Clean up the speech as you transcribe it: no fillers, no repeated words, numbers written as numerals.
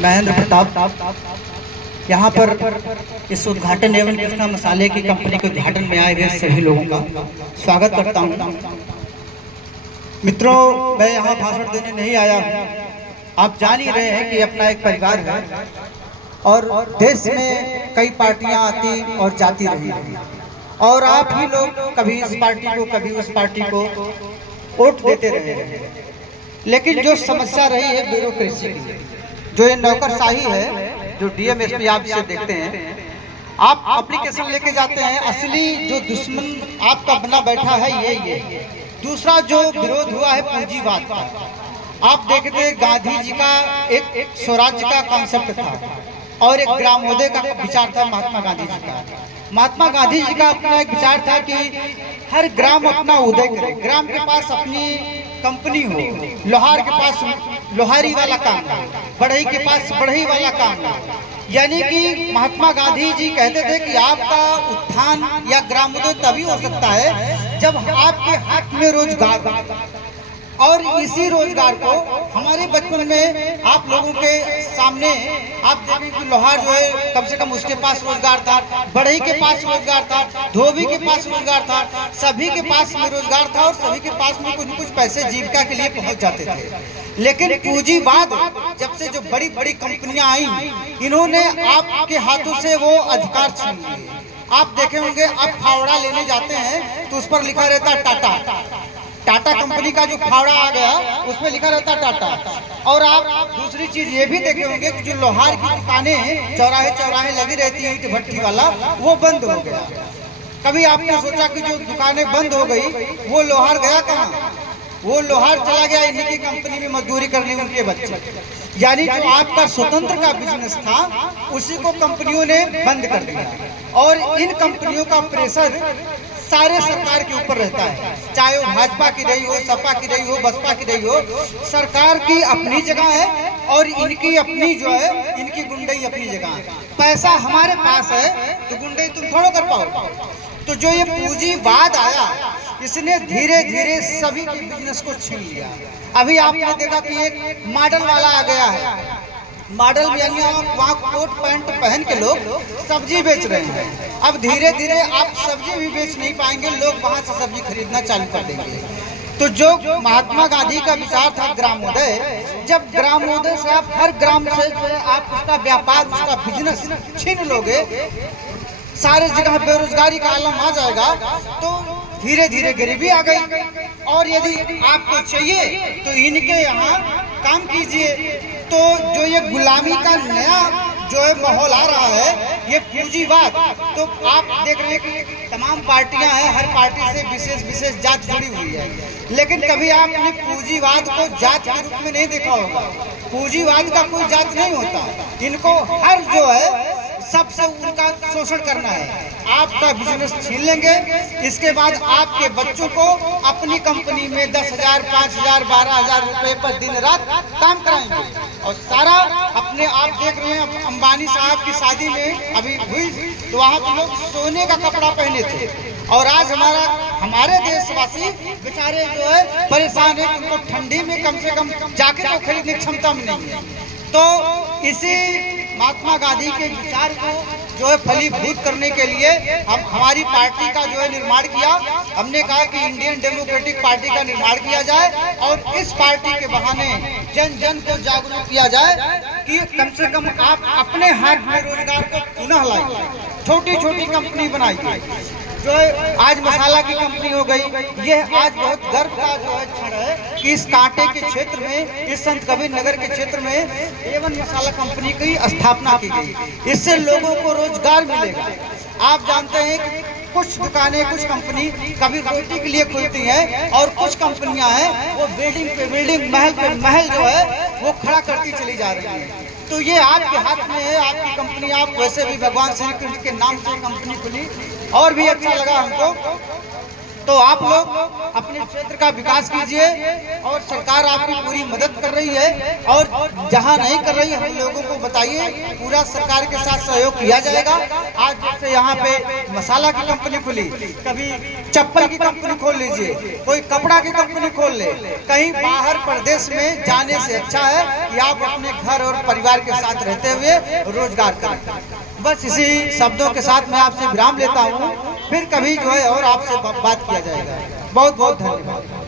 महेंद्र प्रताप यहाँ पर इस उद्घाटन एवं कृष्णा मसाले की कंपनी के उद्घाटन में आए हुए सभी लोगों का स्वागत करता हूँ। मित्रों, मैं यहाँ भाषण देने नहीं आया हूँ। आप जान ही रहे हैं कि अपना एक परिवार है और देश में कई पार्टियां आती और जाती रही हैं और आप ही लोग कभी इस पार्टी को कभी उस पार्टी को वोट देते रहे हैं। लेकिन जो समस्या रही है ब्यूरोक्रेसी की, जो ये नौकरशाही है, जो डीएमएसपी आप इसे देखते हैं, आप एप्लीकेशन लेके जाते हैं, असली जो दुश्मन आपका बना बैठा है ये दूसरा जो विरोध हुआ है पूंजीवाद का। आप देखते हैं गांधी जी का एक स्वराज्य का कॉन्सेप्ट था और एक ग्रामोदय का विचार था महात्मा गांधी जी का। महात्मा गांधी जी का अपना एक विचार था कि हर ग्राम अपना उदय करे, ग्राम के पास अपनी कंपनी हो, लोहार के पास लोहारी वाला काम हो, बढ़ई के पास बढ़ई वाला काम हो। यानी कि महात्मा गांधी जी कहते थे कि आपका उत्थान या ग्रामोदय तभी हो सकता है जब आपके हाथ में रोजगार, और इसी रोजगार को हमारे बचपन में आप लोगों के सामने आप देखें कि लोहार जो है कम से कम उसके पास रोजगार था, बढ़ई के पास रोजगार था, धोबी के पास रोजगार था, सभी के पास में रोजगार था और सभी के पास में कुछ न कुछ पैसे जीविका के लिए पहुंच जाते थे। लेकिन पूंजीवाद जब से जो बड़ी बड़ी कंपनियां आई, इन्होंने आपके हाथों से वो अधिकार छीन लिए। आप देखे होंगे, आप फावड़ा लेने जाते हैं तो उस पर लिखा रहता है टाटा। टाटा कंपनी का जो फावड़ा आ गया उसमें लिखा रहता है टाटा। और आप दूसरी चीज ये भी देखे होंगे कि जो लोहार की दुकानें चौराहे चौराहे लगी रहती है, ईंट भट्टी वाला, वो बंद हो गया। कभी आपने सोचा कि जो दुकानें बंद हो गई वो लोहार गया कहाँ? वो लोहार चला गया इन्हीं की कंपनी में मजदूरी करने उनके बच्चे। यानी जो आपका स्वतंत्र का बिजनेस था उसी को कंपनियों ने बंद कर दिया और इन कंपनियों का प्रेशर सारे सरकार के ऊपर रहता है, चाहे वो भाजपा की रही हो, सपा की रही हो, बसपा की रही हो। सरकार की अपनी जगह है और इनकी अपनी जो है, इनकी गुंडई अपनी जगह है। पैसा हमारे पास है तो गुंडई तुम थोड़ा कर पाओ। तो जो ये पूंजीवाद आया, इसने धीरे धीरे सभी के बिजनेस को छीन लिया। अभी आपने देखा कि एक मॉडल वाला आ गया है, मॉडल यानी वहाँ कोट पैंट पहन के लोग सब्जी बेच रहे हैं। अब धीरे धीरे आप सब्जी भी बेच नहीं पाएंगे, लोग वहाँ से सब्जी खरीदना चालू कर देंगे। तो जो महात्मा गांधी का विचार था ग्रामोदय, जब ग्रामोदय से आप हर ग्राम से आप उसका व्यापार, उसका बिजनेस छीन लोगे, सारे जगह बेरोजगारी का आलम आ जाएगा, तो धीरे धीरे गरीबी आ गई। और यदि आपको चाहिए तो इनके यहाँ काम कीजिए। तो जो ये गुलामी का नया जो है माहौल आ रहा है, ये पूंजीवाद, तो आप देख रहे हैं कि तमाम पार्टियां हैं, हर पार्टी से विशेष विशेष जात जुड़ी हुई है। लेकिन कभी आपने पूंजीवाद को जात के रूप में नहीं देखा होगा। पूंजीवाद का कोई जात नहीं होता, इनको हर जो है सबसे उनका शोषण करना है। आपका बिजनेस छीन लेंगे, इसके बाद आपके बच्चों को अपनी कंपनी में 10,000, 5,000, 12,000 रुपए पर दिन रात काम कराएंगे और सारा अपने आप देख रहे हैं। अंबानी साहब की शादी में अभी हुई तो वहाँ पे लोग सोने का कपड़ा पहने थे और आज हमारे देशवासी बेचारे जो है परेशान है, उनको ठंडी में कम से कम जैकेट को खरीदने की क्षमता में नहीं है। तो इसी महात्मा गांधी के विचार को जो है फलीभूत करने के लिए हम हमारी पार्टी का जो है निर्माण किया। हमने कहा कि इंडियन डेमोक्रेटिक पार्टी का निर्माण किया जाए और इस पार्टी के बहाने जन जन को जागरूक किया जाए कि कम से कम आप अपने हाथ में रोजगार को पुनः लाइए, छोटी छोटी कंपनी बनाइए। जो है आज मसाला की कंपनी हो गई, ये आज बहुत गर्व का जो है क्षण है कि इस कांटे के क्षेत्र में, इस संत कबीर नगर के क्षेत्र में A1 मसाला कंपनी की स्थापना की गई। इससे लोगों को रोजगार मिलेगा। आप जानते हैं कि कुछ दुकानें, कुछ कंपनी कभी रोटी के लिए खुलती हैं और कुछ कंपनियां हैं वो बिल्डिंग पे बिल्डिंग, महल पे महल जो है वो खड़ा करती चली जा रही है। तो ये आपके हाथ में है, आपकी कंपनी। आप वैसे भी भगवान श्री कृष्ण के नाम से कंपनी खुली और भी अच्छा लगा हमको। तो आप लोग अपने क्षेत्र का विकास कीजिए और सरकार आपकी पूरी मदद कर रही है, और जहां नहीं कर रही हम लोगों को बताइए, पूरा सरकार के साथ सहयोग किया जाएगा। आज जैसे यहाँ पे मसाला की कंपनी खुली, कभी चप्पल की कंपनी खोल लीजिए, कोई कपड़ा की कंपनी खोल ले, कहीं बाहर प्रदेश में जाने से अच्छा है कि आप अपने घर और परिवार के साथ रहते हुए रोजगार करें। बस इसी शब्दों के साथ मैं आपसे विराम लेता हूँ, फिर कभी जो है और आपसे बात किया जाएगा। बहुत बहुत धन्यवाद।